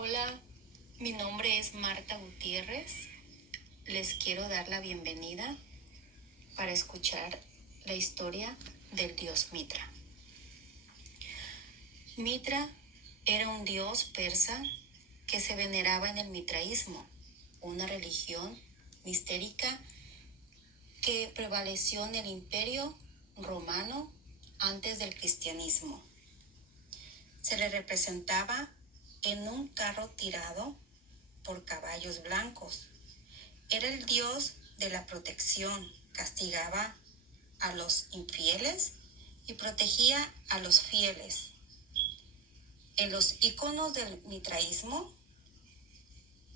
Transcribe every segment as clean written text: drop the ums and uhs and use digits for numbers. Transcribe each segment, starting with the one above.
Hola, mi nombre es Marta Gutiérrez. Les quiero dar la bienvenida para escuchar la historia del dios Mitra. Mitra era un dios persa que se veneraba en el mitraísmo, una religión mistérica que prevaleció en el Imperio Romano antes del cristianismo. Se le representaba en un carro tirado por caballos blancos. Era el dios de la protección, castigaba a los infieles y protegía a los fieles. En los iconos del mitraísmo,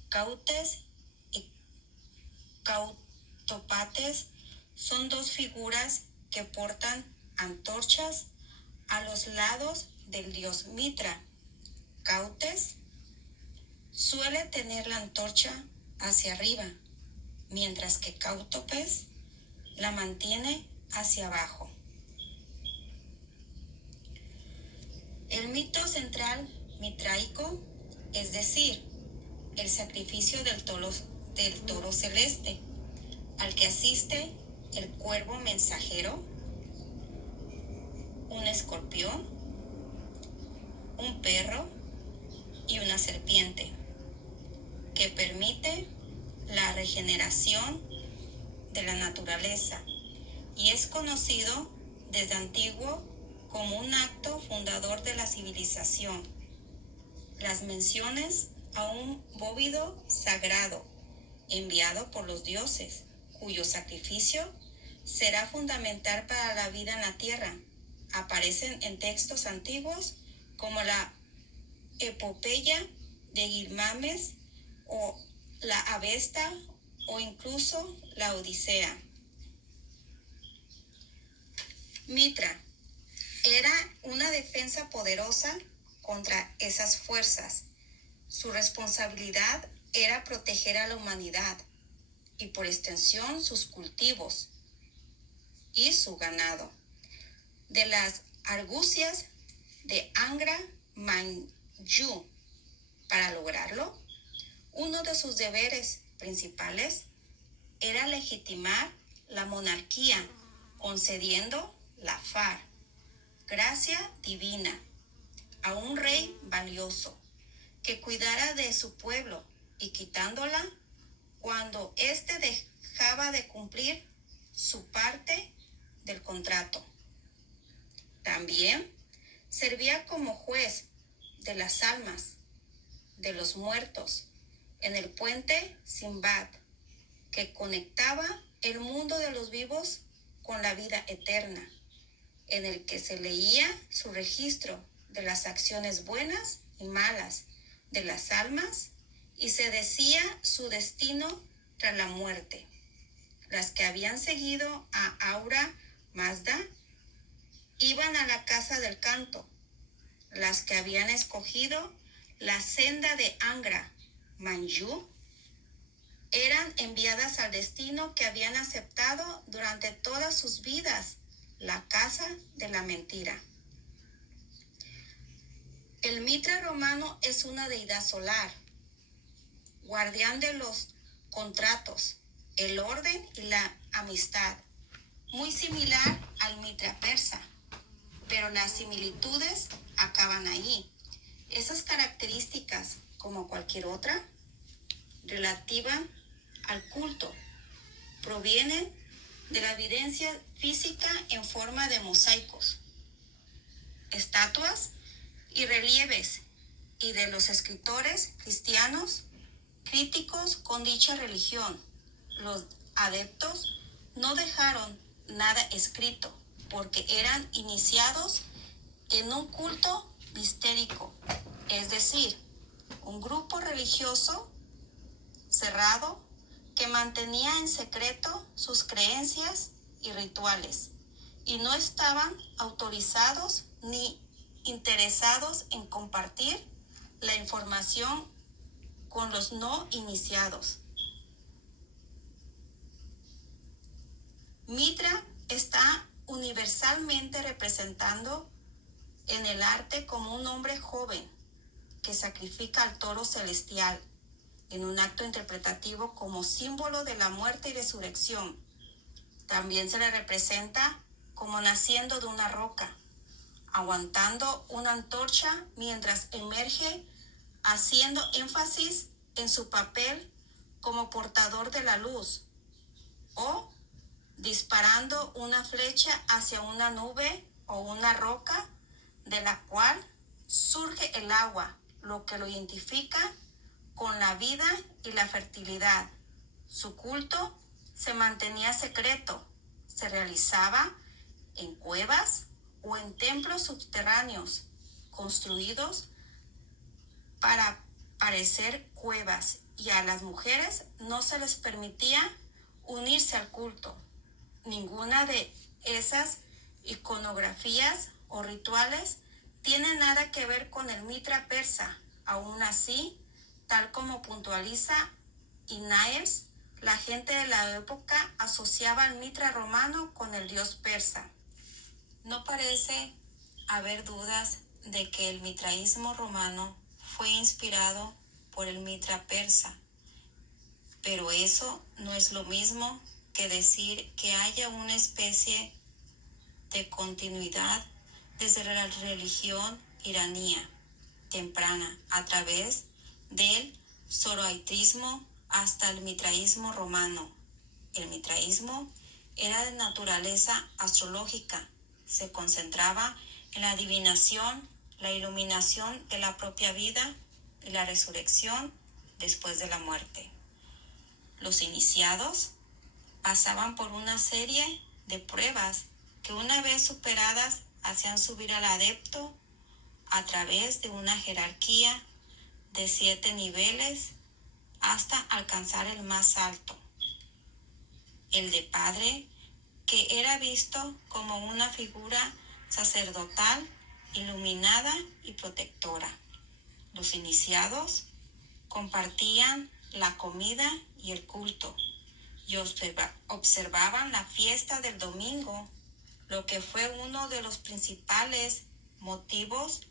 Cautes y Cautopates son dos figuras que portan antorchas a los lados del dios Mitra. Cautes suele tener la antorcha hacia arriba, mientras que Cáutopes la mantiene hacia abajo. El mito central mitraico, es decir, el sacrificio del toro celeste, al que asiste el cuervo mensajero, un escorpión, un perro y una serpiente, que permite la regeneración de la naturaleza y es conocido desde antiguo como un acto fundador de la civilización. Las menciones a un bóvido sagrado enviado por los dioses, cuyo sacrificio será fundamental para la vida en la tierra, aparecen en textos antiguos como la epopeya de Gilgamesh o la Avesta o incluso la Odisea. Mitra era una defensa poderosa contra esas fuerzas. Su responsabilidad era proteger a la humanidad y por extensión sus cultivos y su ganado de las argucias de Angra Mainyu. Para lograrlo, uno de sus deberes principales era legitimar la monarquía, concediendo la far, gracia divina, a un rey valioso que cuidara de su pueblo y quitándola cuando éste dejaba de cumplir su parte del contrato. También servía como juez de las almas de los muertos en el puente Simbad, que conectaba el mundo de los vivos con la vida eterna, en el que se leía su registro de las acciones buenas y malas de las almas y se decía su destino tras la muerte. Las que habían seguido a Ahura Mazda iban a la casa del canto. Las que habían escogido la senda de Angra Mainyu eran enviadas al destino que habían aceptado durante todas sus vidas, la casa de la mentira. El Mitra romano es una deidad solar, guardián de los contratos, el orden y la amistad, muy similar al Mitra persa, pero las similitudes acaban ahí. Esas características, como cualquier otra, relativa al culto, provienen de la evidencia física en forma de mosaicos, estatuas y relieves, y de los escritores cristianos críticos con dicha religión. Los adeptos no dejaron nada escrito porque eran iniciados en un culto mistérico, es decir, un grupo religioso cerrado que mantenía en secreto sus creencias y rituales y no estaban autorizados ni interesados en compartir la información con los no iniciados. Mitra está universalmente representando en el arte como un hombre joven, que sacrifica al toro celestial en un acto interpretativo como símbolo de la muerte y resurrección. También se le representa como naciendo de una roca, aguantando una antorcha mientras emerge, haciendo énfasis en su papel como portador de la luz, o disparando una flecha hacia una nube o una roca de la cual surge el agua, lo que lo identifica con la vida y la fertilidad. Su culto se mantenía secreto, se realizaba en cuevas o en templos subterráneos construidos para parecer cuevas, y a las mujeres no se les permitía unirse al culto. Ninguna de esas iconografías o rituales tiene nada que ver con el Mitra persa. Aún así, tal como puntualiza Inaers, la gente de la época asociaba al Mitra romano con el dios persa. No parece haber dudas de que el mitraísmo romano fue inspirado por el Mitra persa, pero eso no es lo mismo que decir que haya una especie de continuidad desde la religión iraní temprana a través del zoroastrismo hasta el mitraísmo romano. El mitraísmo era de naturaleza astrológica, se concentraba en la adivinación, la iluminación de la propia vida y la resurrección después de la muerte. Los iniciados pasaban por una serie de pruebas que, una vez superadas, hacían subir al adepto a través de una jerarquía de 7 niveles hasta alcanzar el más alto, el de padre, que era visto como una figura sacerdotal, iluminada y protectora. Los iniciados compartían la comida y el culto y observaban la fiesta del domingo, lo que fue uno de los principales motivos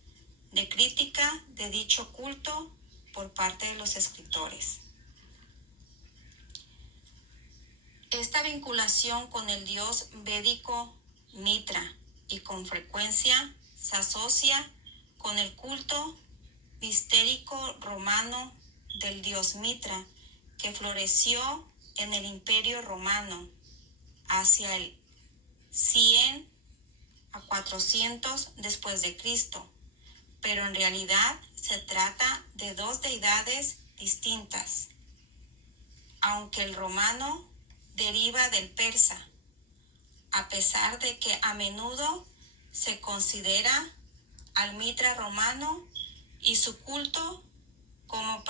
de crítica de dicho culto por parte de los escritores. Esta vinculación con el dios védico Mitra, y con frecuencia se asocia con el culto mistérico romano del dios Mitra, que floreció en el Imperio Romano hacia el 100 a 400 después de Cristo, pero en realidad se trata de dos deidades distintas, aunque el romano deriva del persa, a pesar de que a menudo se considera al Mitra romano y su culto como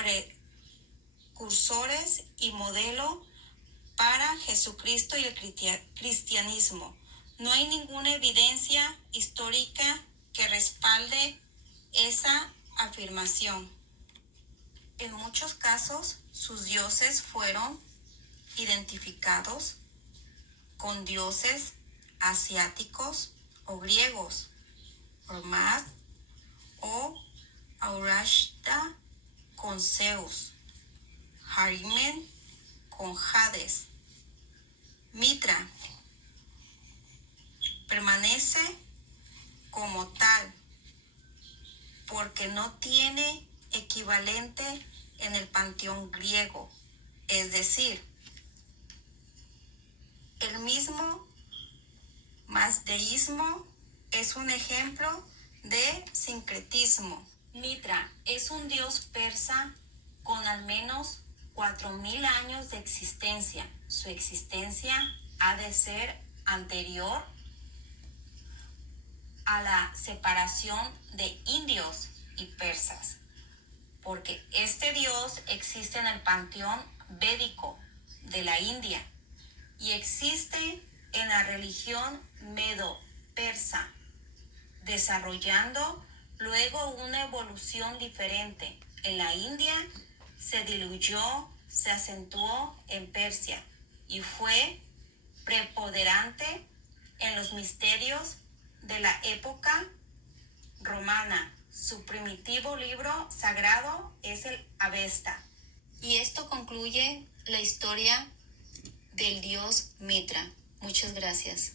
precursores y modelo para Jesucristo y el cristianismo. No hay ninguna evidencia histórica que respalde esa afirmación. En muchos casos, sus dioses fueron identificados con dioses asiáticos o griegos, Hormaz o Aurashta con Zeus, Ahriman con Hades. Mitra permanece como tal porque no tiene equivalente en el panteón griego, es decir, el mismo mazdeísmo es un ejemplo de sincretismo. Mitra es un dios persa con al menos 4000 años de existencia. Su existencia ha de ser anterior a la separación de indios y persas, porque este dios existe en el panteón védico de la India y existe en la religión medo-persa, desarrollando luego una evolución diferente. En la India se diluyó, se acentuó en Persia y fue preponderante en los misterios de la época romana, Su primitivo libro sagrado es el Avesta. Y esto concluye la historia del dios Mitra. Muchas gracias.